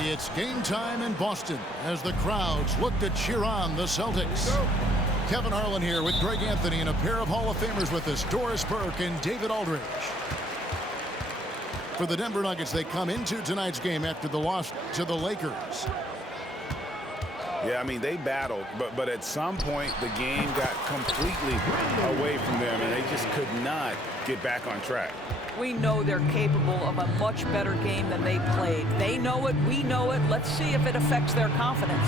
It's game time in Boston as the crowds look to cheer on the Celtics. Kevin Harlan here with Greg Anthony and a pair of Hall of Famers with us, Doris Burke and David Aldridge. For the Denver Nuggets, they come into tonight's game after the loss to the Lakers. Yeah, I mean, they battled, but at some point the game got completely away from them, and they just could not get back on track. We know they're capable of a much better game than they played. They know it, we know it. Let's see if it affects their confidence.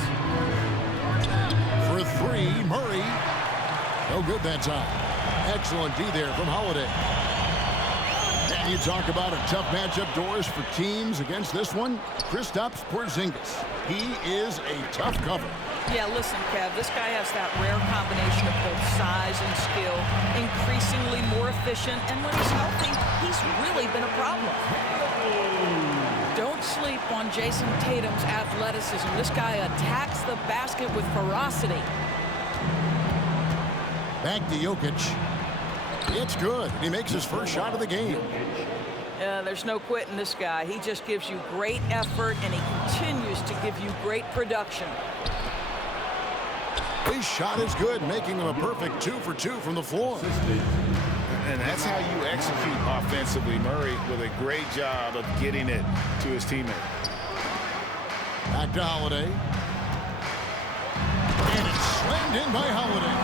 For three, Murray. No good that time. Excellent D there from Holiday. And you talk about a tough matchup, Doris, for teams against this one. Kristaps Porzingis. He is a tough cover. Yeah, listen, Kev, this guy has that rare combination of both size and skill, increasingly more efficient, and when he's healthy, he's really been a problem. Don't sleep on Jason Tatum's athleticism. This guy attacks the basket with ferocity. Back to Jokic. It's good. He makes his first shot of the game. There's no quitting this guy. He just gives you great effort, and he continues to give you great production. His shot is good, making him a perfect 2 for 2 from the floor. And that's how you execute offensively. Murray with a great job of getting it to his teammate. Back to Holiday. And it's slammed in by Holiday.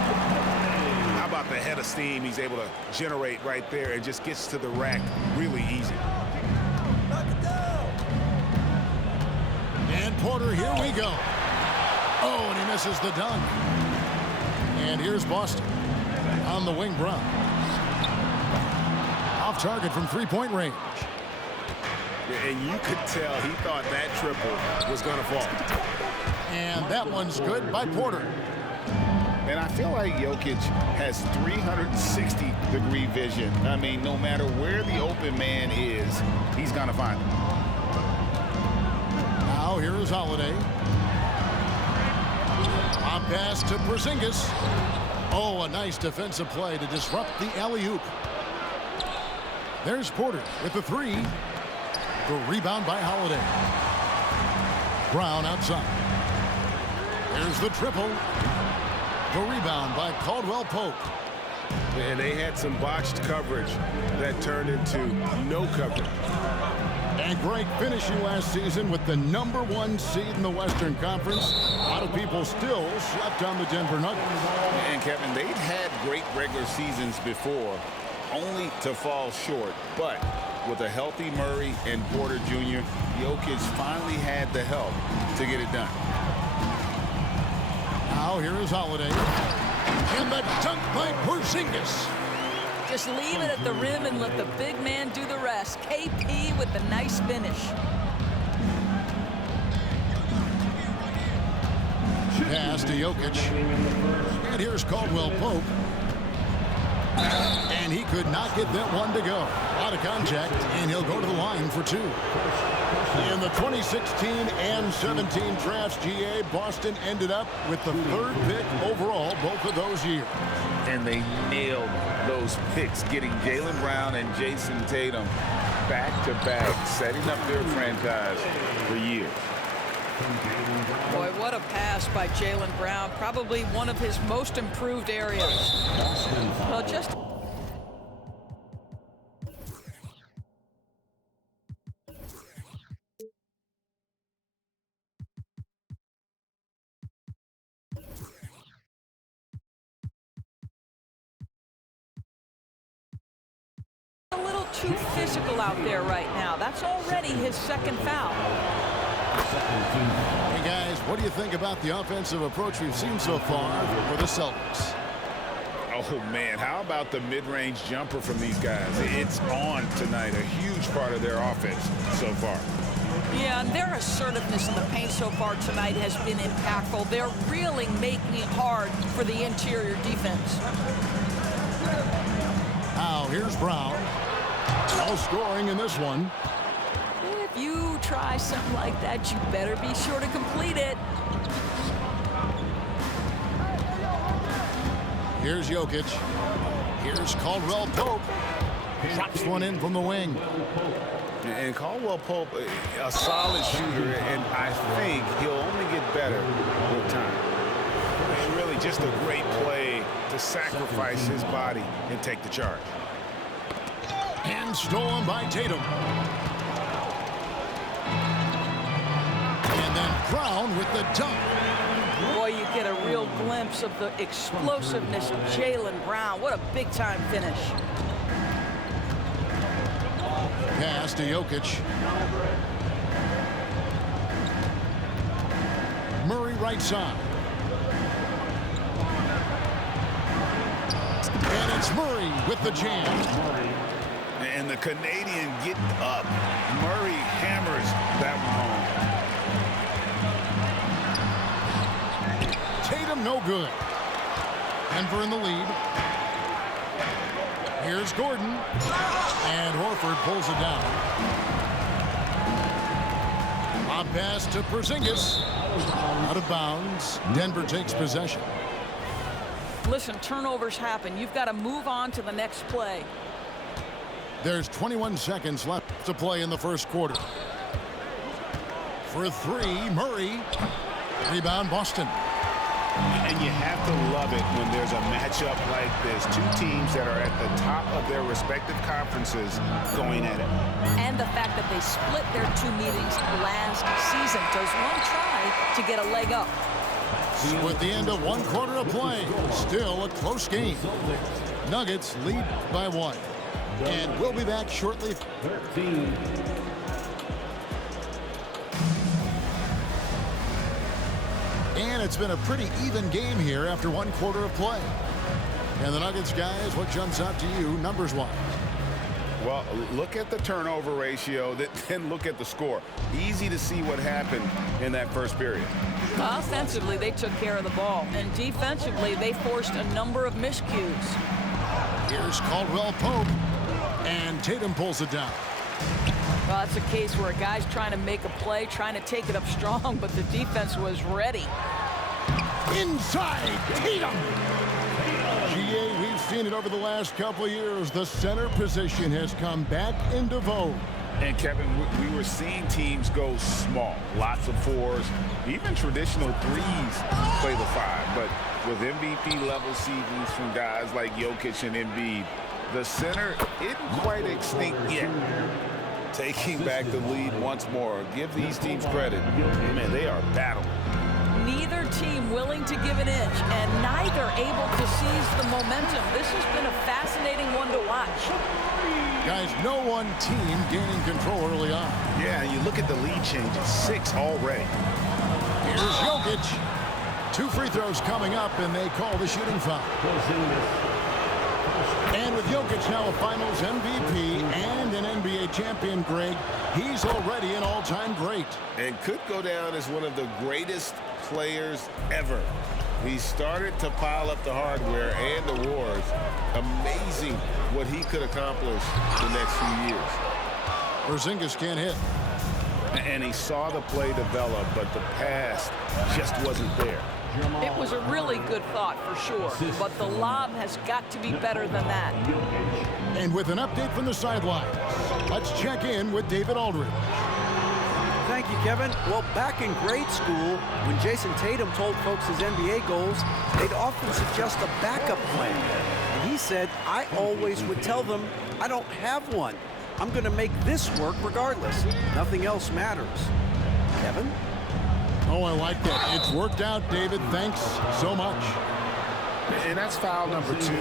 How about the head of steam he's able to generate right there and just gets to the rack really easy. And Porter, here we go. Oh, and he misses the dunk. And here's Boston on the wing. Brown. Off target from three-point range. And you could tell he thought that triple was going to fall. And that one's good by Porter. And I feel like Jokic has 360-degree vision. I mean, no matter where the open man is, he's going to find him. Now here is Holiday. On pass to Porzingis. Oh, a nice defensive play to disrupt the alley-oop. There's Porter with the three. The rebound by Holiday. Brown outside. There's the triple. The rebound by Caldwell Pope. And they had some botched coverage that turned into no coverage. And Greg, finishing last season with the #1 seed in the Western Conference. A lot of people still slept on the Denver Nuggets. And Kevin, they've had great regular seasons before, only to fall short. But with a healthy Murray and Porter Jr., Jokic finally had the help to get it done. Now here is Holiday. And the dunk by Porzingis. Just leave it at the rim and let the big man do the rest. KP with the nice finish. Pass to Jokic. And here's Caldwell Pope. And he could not get that one to go. Out of contact, and he'll go to the line for two. In the 2016 and 17 drafts, GA, Boston ended up with the 3rd pick overall both of those years. And they nailed those picks, getting Jaylen Brown and Jason Tatum back-to-back, setting up their franchise for years. Boy, what a pass by Jaylen Brown. Probably one of his most improved areas. Well, just... a little too physical out there right now. That's already his 2nd foul. Hey guys, what do you think about the offensive approach we've seen so far for the Celtics? Oh man, how about the mid-range jumper from these guys? It's on tonight, a huge part of their offense so far. Yeah, and their assertiveness in the paint so far tonight has been impactful. They're really making it hard for the interior defense. Now here's Brown. No scoring in this one. If you try something like that, you better be sure to complete it. Here's Jokic. Here's Caldwell Pope. Drops one in from the wing. And Caldwell Pope, a solid shooter, and I think he'll only get better with time. And really just a great play to sacrifice his body and take the charge. And stolen by Tatum. And then Brown with the dunk. Boy, you get a real glimpse of the explosiveness of Jaylen Brown. What a big-time finish. Pass to Jokic. Murray right side. And it's Murray with the jam. And the Canadian getting up. Murray hammers that one home. Tatum no good. Denver in the lead. Here's Gordon. And Horford pulls it down. Lob pass to Porzingis. Out of bounds. Denver takes possession. Listen, turnovers happen. You've got to move on to the next play. There's 21 seconds left to play in the first quarter. For three, Murray. Rebound, Boston. And you have to love it when there's a matchup like this. Two teams that are at the top of their respective conferences going at it. And the fact that they split their two meetings last season. Does one try to get a leg up? With the end of one quarter of play, still a close game. Nuggets lead by 1. And we'll be back shortly. 13. And it's been a pretty even game here after one quarter of play. And the Nuggets, guys, what jumps out to you numbers-wise? Well, look at the turnover ratio, then look at the score. Easy to see what happened in that first period. Offensively, they took care of the ball. And defensively, they forced a number of miscues. Here's Caldwell Pope. And Tatum pulls it down. Well, that's a case where a guy's trying to make a play, trying to take it up strong, but the defense was ready. Inside, Tatum. GA, we've seen it over the last couple of years. The center position has come back into vogue. And Kevin, we were seeing teams go small, lots of 4s, even traditional 3s play the 5. But with MVP-level seasons from guys like Jokic and Embiid, the center isn't quite extinct yet. Taking back the lead once more. Give these teams credit. Man, they are battling. Neither team willing to give an inch, and neither able to seize the momentum. This has been a fascinating one to watch. Guys, no one team gaining control early on. Yeah, you look at the lead changes, 6 already. Here's Jokic. 2 free throws coming up, and they call the shooting foul. And with Jokic now a Finals MVP and an NBA champion, Greg, he's already an all-time great. And could go down as one of the greatest players ever. He started to pile up the hardware and the wars. Amazing what he could accomplish the next few years. Porzingis can't hit. And he saw the play develop, but the pass just wasn't there. It was a really good thought for sure, but the lob has got to be better than that. And with an update from the sidelines, let's check in with David Aldridge. Thank you, Kevin. Well, back in grade school, when Jason Tatum told folks his NBA goals, they'd often suggest a backup plan. And he said, I always would tell them, I don't have one. I'm going to make this work regardless. Nothing else matters. Kevin? Oh, I like that. It's worked out, David. Thanks so much. And that's foul number 2.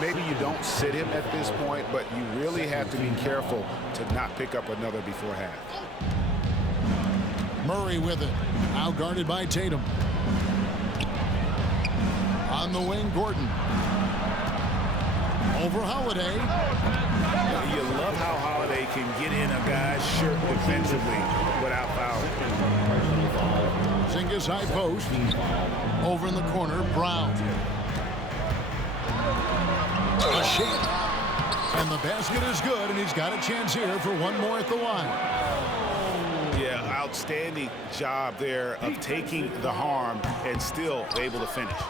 Maybe you don't sit him at this point, but you really have to be careful to not pick up another before half. Murray with it. Now guarded by Tatum. On the wing, Gordon. Over Holiday. You love how Holiday can get in a guy's shirt defensively without fouling. Porzingis high post. Over in the corner, Brown. A shake. And the basket is good, and he's got a chance here for one more at the line. Yeah, outstanding job there of taking the harm and still able to finish.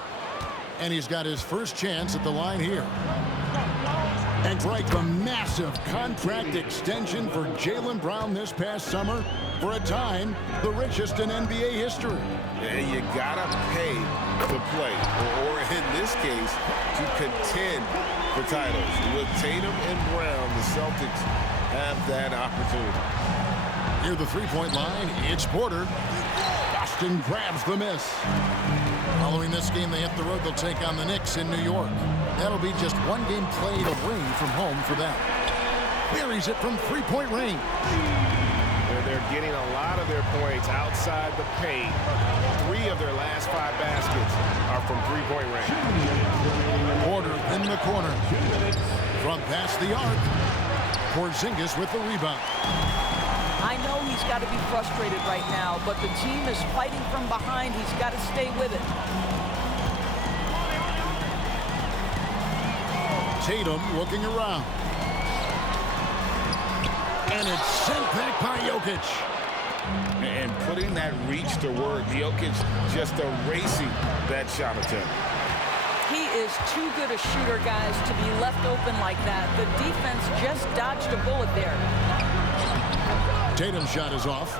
And he's got his first chance at the line here. And Greg, the massive contract extension for Jaylen Brown this past summer, for a time, the richest in NBA history. And you gotta pay to play, or in this case, to contend for titles. With Tatum and Brown, the Celtics have that opportunity. Near the three-point line, it's Porter. Boston grabs the miss. Following this game, they hit the road. They'll take on the Knicks in New York. That'll be just one game played away from home for them. Buries it from three-point range. They're getting a lot of their points outside the paint. 3 of their last 5 baskets are from three-point range. Porter in the corner. From past the arc. Porzingis with the rebound. I know he's got to be frustrated right now, but the team is fighting from behind. He's got to stay with it. Tatum looking around. And it's sent back by Jokic. And putting that reach to work, Jokic just erasing that shot attempt. He is too good a shooter, guys, to be left open like that. The defense just dodged a bullet there. Tatum's shot is off.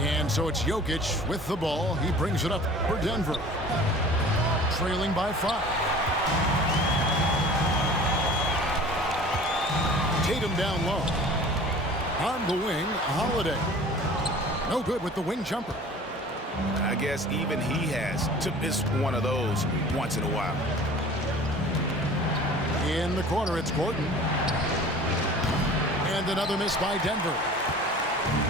And so it's Jokic with the ball. He brings it up for Denver. Trailing by 5. Tatum down low. On the wing, Holiday. No good with the wing jumper. I guess even he has to miss one of those once in a while. In the corner, it's Gordon. And another miss by Denver.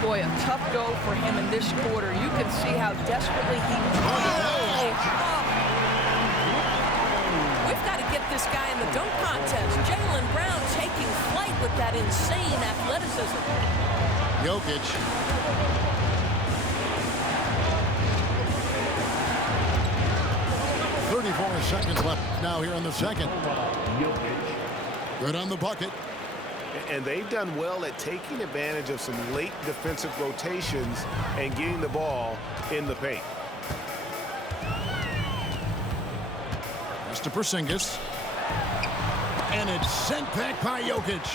Boy, a tough go for him in this quarter. You can see how desperately he... We've got to get this guy in the dunk contest. Jaylen Brown taking flight with that insane athleticism. Jokic. .34 seconds left now here in the second. Good on the bucket. And they've done well at taking advantage of some late defensive rotations and getting the ball in the paint. Pass to Porzingis. And it's sent back by Jokic.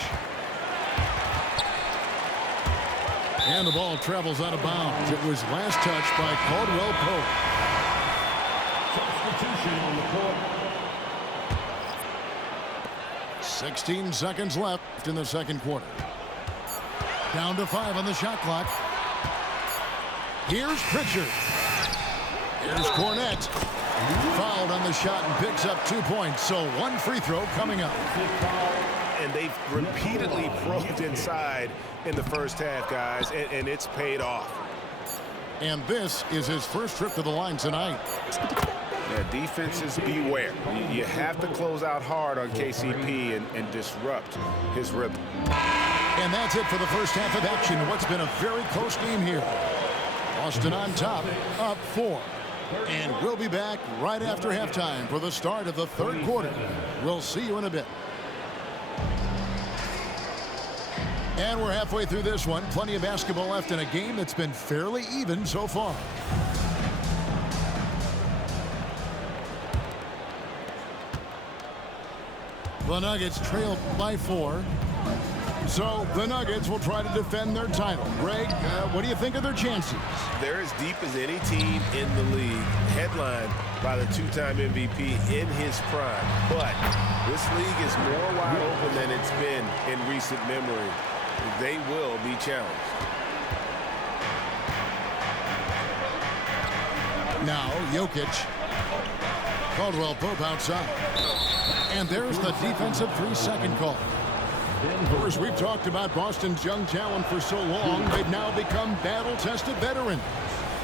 And the ball travels out of bounds. It was last touched by Caldwell Pope. Substitution on the court. 16 seconds left in the second quarter. Down to 5 on the shot clock. Here's Pritchard. Here's Cornette. Fouled on the shot and picks up 2 points. So 1 free throw coming up. And they've repeatedly probed inside in the first half, guys, and it's paid off. And this is his first trip to the line tonight. Yeah, defenses beware. You have to close out hard on KCP and disrupt his rhythm. And that's it for the first half of action. What's been a very close game here. Boston on top, up 4. And we'll be back right after halftime for the start of the third quarter. We'll see you in a bit. And we're halfway through this one. Plenty of basketball left in a game that's been fairly even so far. The Nuggets trail by 4. So the Nuggets will try to defend their title. Greg, what do you think of their chances? They're as deep as any team in the league, headlined by the 2-time MVP in his prime. But this league is more wide open than it's been in recent memory. They will be challenged. Now Jokic. Caldwell Pope outside. And there's the defensive 3-second call. Of course, we've talked about Boston's young talent for so long. They've now become battle-tested veterans.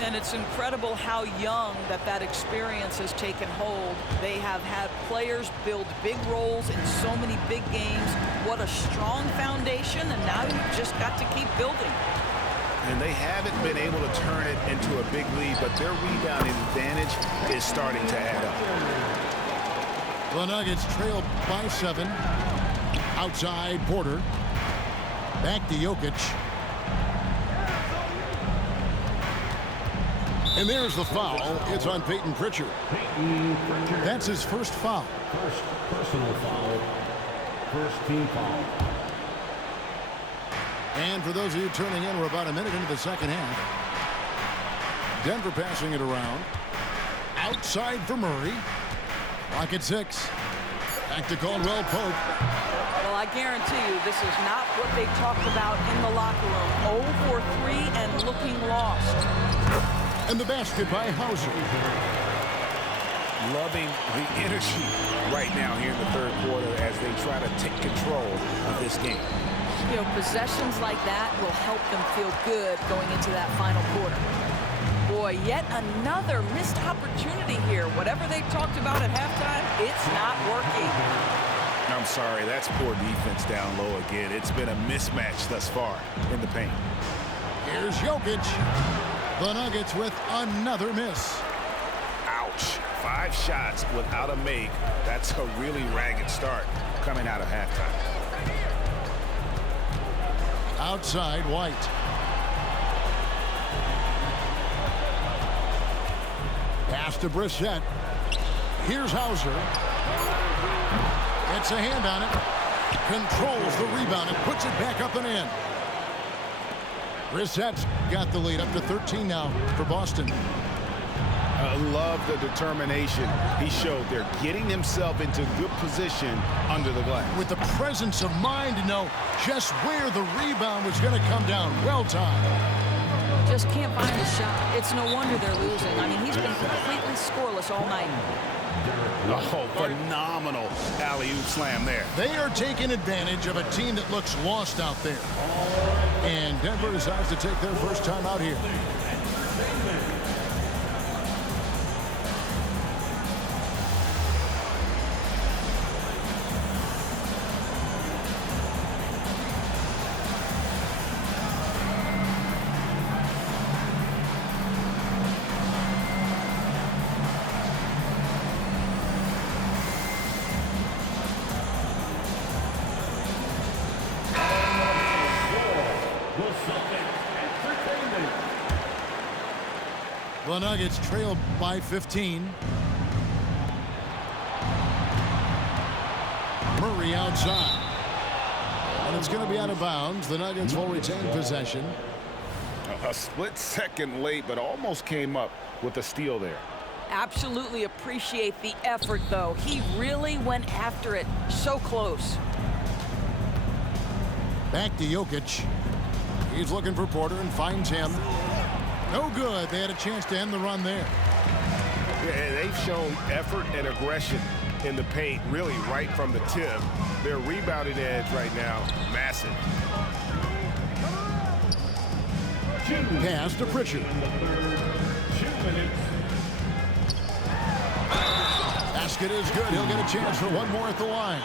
And it's incredible how young that experience has taken hold. They have had players build big roles in so many big games. What a strong foundation, and now you've just got to keep building. And they haven't been able to turn it into a big lead, but their rebounding advantage is starting to add up. The Nuggets trail by 7. Outside Porter. Back to Jokic. And there's the foul. It's on Peyton Pritchard. That's his first foul. First personal foul First team foul. And for those of you tuning in, we're about a minute into the second half. Denver passing it around. Outside for Murray. Lock at 6. Back to Caldwell Pope. Well, I guarantee you this is not what they talked about in the locker room. 0 for 3 and looking lost. And the basket by Hauser. Loving the energy right now here in the third quarter as they try to take control of this game. You know, possessions like that will help them feel good going into that final quarter. Boy, yet another missed opportunity here. Whatever they talked about at halftime, it's not working. I'm sorry, that's poor defense down low again. It's been a mismatch thus far in the paint. Here's Jokic. The Nuggets with another miss. Ouch. 5 shots without a make. That's a really ragged start coming out of halftime. Outside, White. Pass to Brissett. Here's Hauser. Gets a hand on it. Controls the rebound and puts it back up and in. Brissett's got the lead up to 13 now for Boston. I love the determination he showed there, getting himself into good position under the glass. With the presence of mind to know just where the rebound was going to come down. Well timed. Just can't find the shot. It's no wonder they're losing. I mean, he's been completely scoreless all night. Oh, phenomenal alley-oop slam there. They are taking advantage of a team that looks lost out there. And Denver decides to take their first time out here. The Nuggets trail by 15. Murray outside. And it's going to be out of bounds. The Nuggets will retain possession. A split second late, but almost came up with a steal there. Absolutely appreciate the effort, though. He really went after it. So close. Back to Jokic. He's looking for Porter and finds him. No good. They had a chance to end the run there. Yeah, they've shown effort and aggression in the paint, really right from the tip. Their rebounding edge right now, massive. Pass to Pritchard. Basket is good. He'll get a chance for one more at the line.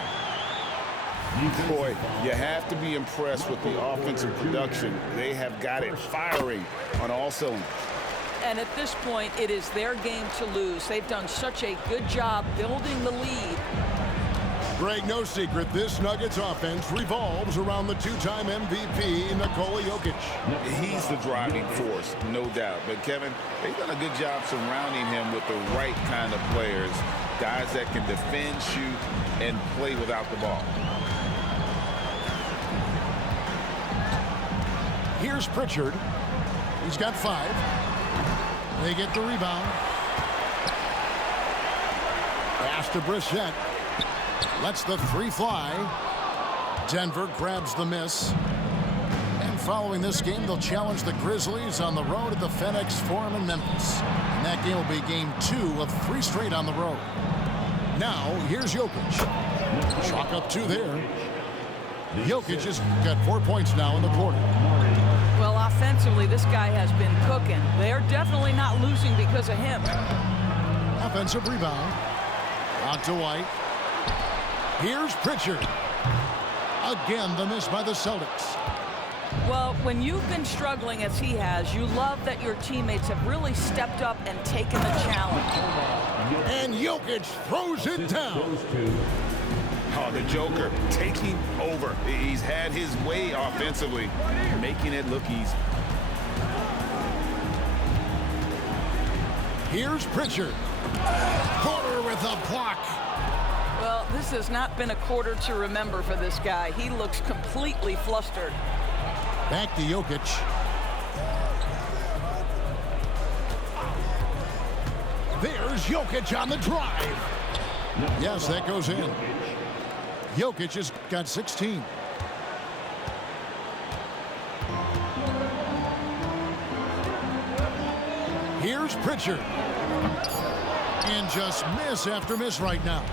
Boy, you have to be impressed with the offensive production. They have got it firing on all cylinders. And at this point, it is their game to lose. They've done such a good job building the lead. Greg, no secret, this Nuggets offense revolves around the two-time MVP, Nikola Jokic. He's the driving force, no doubt. But, Kevin, they've done a good job surrounding him with the right kind of players, guys that can defend, shoot, and play without the ball. Here's Pritchard. He's got 5. They get the rebound. Pass to Brissett. Lets the 3 fly. Denver grabs the miss. And following this game, they'll challenge the Grizzlies on the road at the FedEx Forum in Memphis. And that game will be game 2 of 3 straight on the road. Now, here's Jokic. Chalk up 2 there. Jokic has got 4 points now in the quarter. Well, offensively, this guy has been cooking. They're definitely not losing because of him. Offensive rebound. Out to White. Here's Pritchard. Again, the miss by the Celtics. Well, when you've been struggling as he has, you love that your teammates have really stepped up and taken the challenge. And Jokic throws it down. Oh, the Joker taking over. He's had his way offensively, making it look easy. Here's Pritchard. Porter with a block. Well, this has not been a quarter to remember for this guy. He looks completely flustered. Back to Jokic. There's Jokic on the drive. Yes, that goes in. Jokic has got 16. Here's Pritchard. And just miss after miss right now.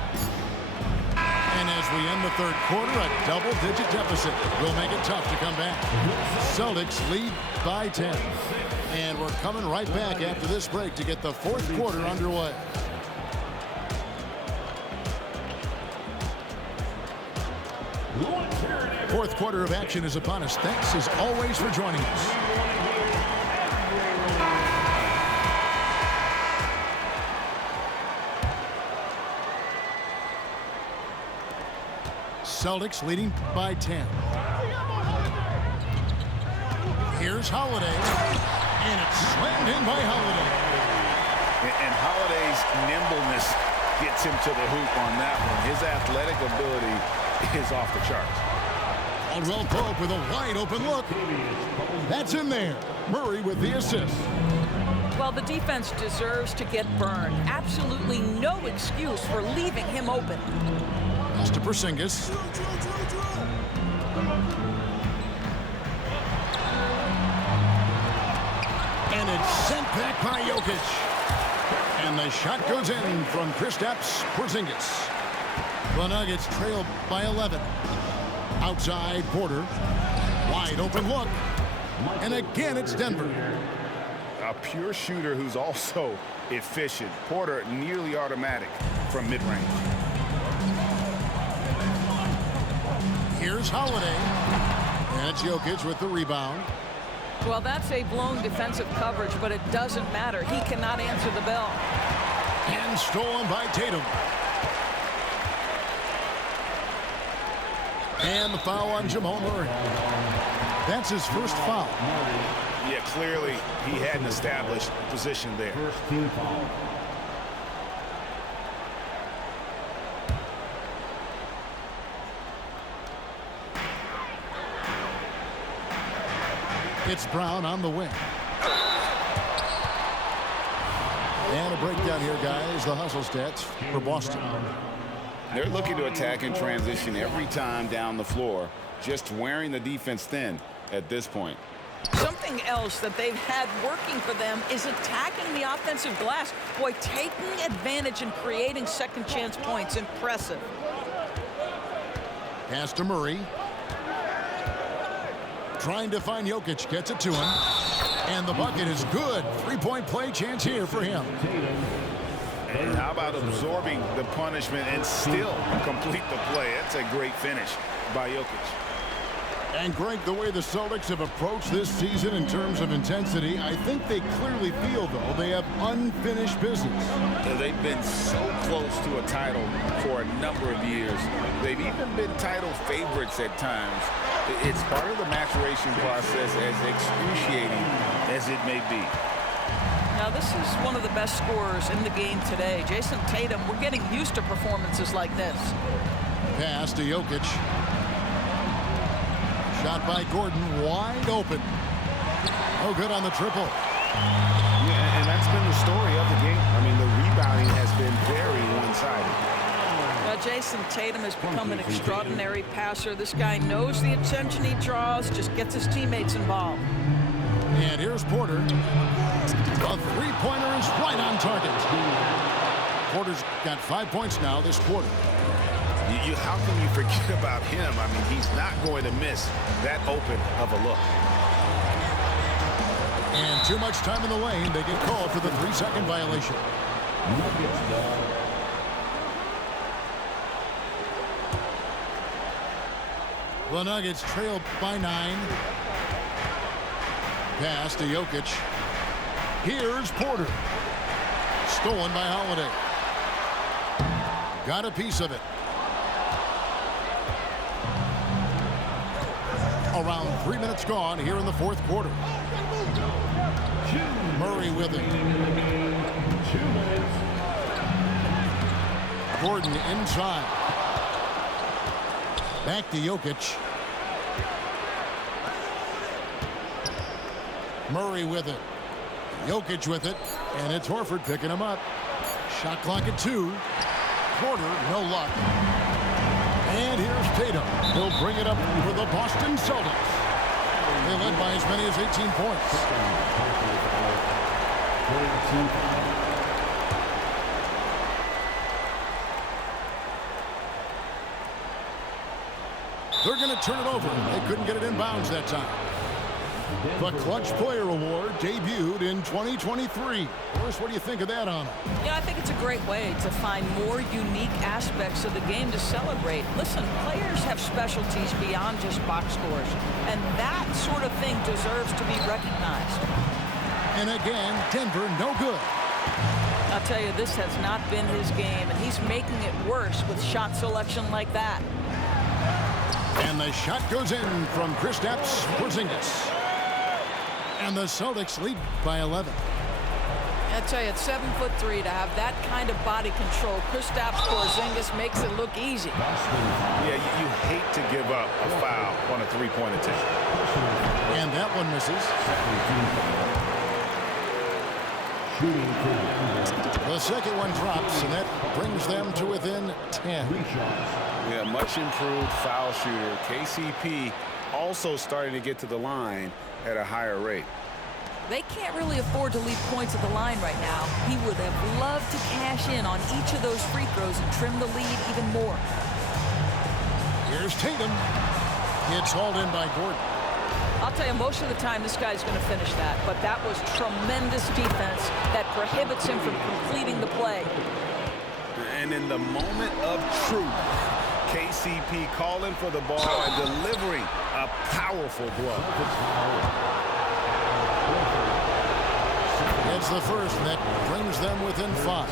And as we end the third quarter, a double-digit deficit will make it tough to come back. Celtics lead by 10. And we're coming right back after this break to get the fourth quarter underway. Fourth quarter of action is upon us. Thanks as always for joining us. Celtics leading by 10. Here's Holiday, and it's slammed in by Holiday. And Holiday's nimbleness gets him to the hoop on that one. His athletic ability is off the charts. Caldwell Pope with a wide open look. That's in there. Murray with the assist. Well, the defense deserves to get burned. Absolutely no excuse for leaving him open. Pass to Porzingis. And it's sent back by Jokic. And the shot goes in from Kristaps Porzingis. The Nuggets trail by 11. Outside Porter. Wide open look. And again it's Denver. A pure shooter who's also efficient. Porter nearly automatic from mid-range. Here's Holiday. And it's Jokic with the rebound. Well, that's a blown defensive coverage, but it doesn't matter. He cannot answer the bell. And stolen by Tatum. And the foul on Jamal Murray. That's his first foul. Yeah, clearly he had an established position there. First team foul. It's Brown on the wing. And a breakdown here, guys. The hustle stats for Boston. They're looking to attack in transition every time down the floor, just wearing the defense thin at this point. Something else that they've had working for them is attacking the offensive glass. Boy, taking advantage and creating second chance points. Impressive. Pass to Murray. Trying to find Jokic. Gets it to him. And the bucket is good. Three-point play chance here for him. And how about absorbing the punishment and still complete the play? That's a great finish by Jokic. And Greg, the way the Celtics have approached this season in terms of intensity, I think they clearly feel, though, they have unfinished business. They've been so close to a title for a number of years. They've even been title favorites at times. It's part of the maturation process, as excruciating as it may be. Now, this is one of the best scorers in the game today. Jason Tatum, we're getting used to performances like this. Pass to Jokic. Shot by Gordon, wide open. Oh, good on the triple. Yeah, and that's been the story of the game. I mean, the rebounding has been very one-sided. Jason Tatum has become an extraordinary passer. This guy knows the attention he draws, just gets his teammates involved. And here's Porter. A three-pointer is right on target. Porter's got 5 points now this quarter. How can you forget about him? I mean, he's not going to miss that open of a look. And too much time in the lane. They get called for the 3-second violation. The Nuggets trail by 9. Pass to Jokic. Here's Porter. Stolen by Holiday. Got a piece of it. Around 3 minutes gone here in the fourth quarter. Murray with it. Gordon inside. Back to Jokic. Murray with it. Jokic with it. And it's Horford picking him up. Shot clock at 2. Porter, no luck. And here's Tatum. He'll bring it up for the Boston Celtics. They led by as many as 18 points. They're going to turn it over. They couldn't get it in bounds that time. The Clutch Player Award debuted in 2023. First, what do you think of that honor? Yeah, I think it's a great way to find more unique aspects of the game to celebrate. Listen, players have specialties beyond just box scores, and that sort of thing deserves to be recognized. And again, Denver no good. I'll tell you, this has not been his game, and he's making it worse with shot selection like that. And the shot goes in from Kristaps Porzingis. And the Celtics lead by 11. I tell you, at 7'3", to have that kind of body control, Kristaps Porzingis makes it look easy. Yeah, you hate to give up a foul on a three-point attempt. And that one misses. The second one drops, and that brings them to within 10. Yeah, much improved foul shooter. KCP also starting to get to the line at a higher rate. They can't really afford to leave points at the line right now. He would have loved to cash in on each of those free throws and trim the lead even more. Here's Tatum. It's hauled in by Gordon. I'll tell you, most of the time this guy's going to finish that, but that was tremendous defense that prohibits him from completing the play. And in the moment of truth, KCP calling for the ball and delivering a powerful blow. It's the first that brings them within 5.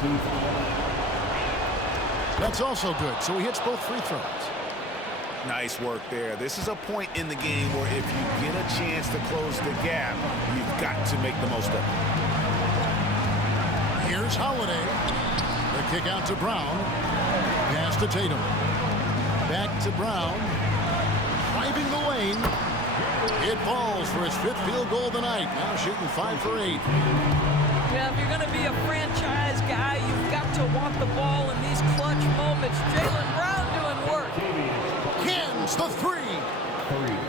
That's also good, so he hits both free throws. Nice work there. This is a point in the game where if you get a chance to close the gap, you've got to make the most of it. Here's Holiday. The kick out to Brown. Pass to Tatum. Back to Brown. Driving the lane. It falls for his 5th field goal of the night. Now shooting 5 for 8. Yeah, if you're going to be a franchise guy, you've got to want the ball in these clutch moments. Jaylen Brown doing work. Cans the 3.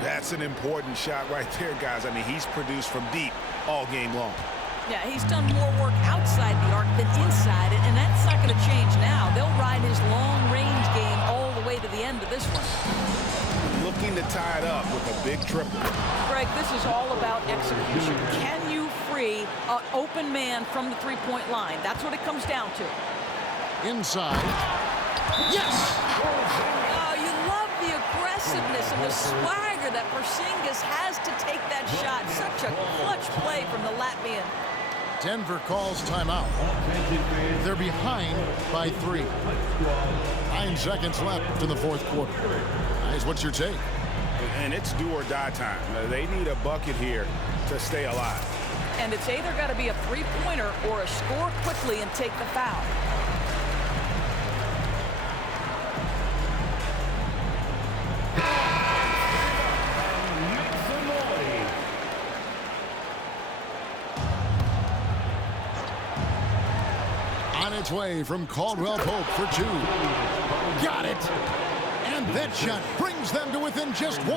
That's an important shot right there, guys. I mean, he's produced from deep all game long. Yeah, he's done more work outside the arc than inside it, and that's not going to change now. They'll ride his long-range game all the way to the end of this one. Looking to tie it up with a big triple. Greg, this is all about execution. Can you free an open man from the three-point line? That's what it comes down to. Inside. Yes! Oh, you love the aggressiveness and the swagger that Porzingis has to take that shot. Such a clutch play from the Latvian. Denver calls timeout. They're behind by 3. 9 seconds left in the 4th quarter. Guys, what's your take? And it's do or die time. They need a bucket here to stay alive. And it's either got to be a three-pointer or a score quickly and take the foul. On its way from Caldwell Pope for 2. Got it! And that shot brings them to within just 1.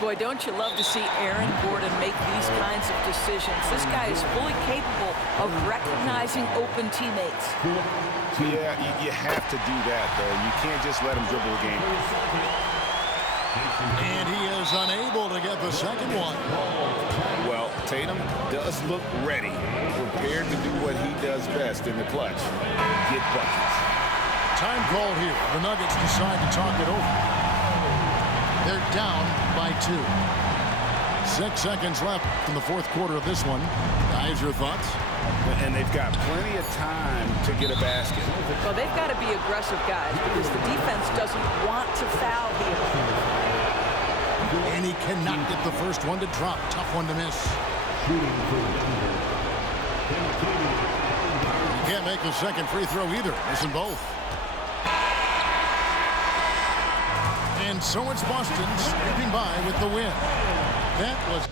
Boy, don't you love to see Aaron Gordon make these kinds of decisions. This guy is fully capable of recognizing open teammates. Yeah, you have to do that, though. You can't just let him dribble the game. And he is unable to get the second one. Well, Tatum does look ready, prepared to do what he does best in the clutch, get buckets. Time called here. The Nuggets decide to talk it over. They're down by 2. 6 seconds left in the 4th quarter of this one. Guys, your thoughts? And they've got plenty of time to get a basket. Well, they've got to be aggressive guys because the defense doesn't want to foul here. And he cannot get the first one to drop. Tough one to miss. He can't make the second free throw either. Missing both. And so it's Boston scraping by with the win. That was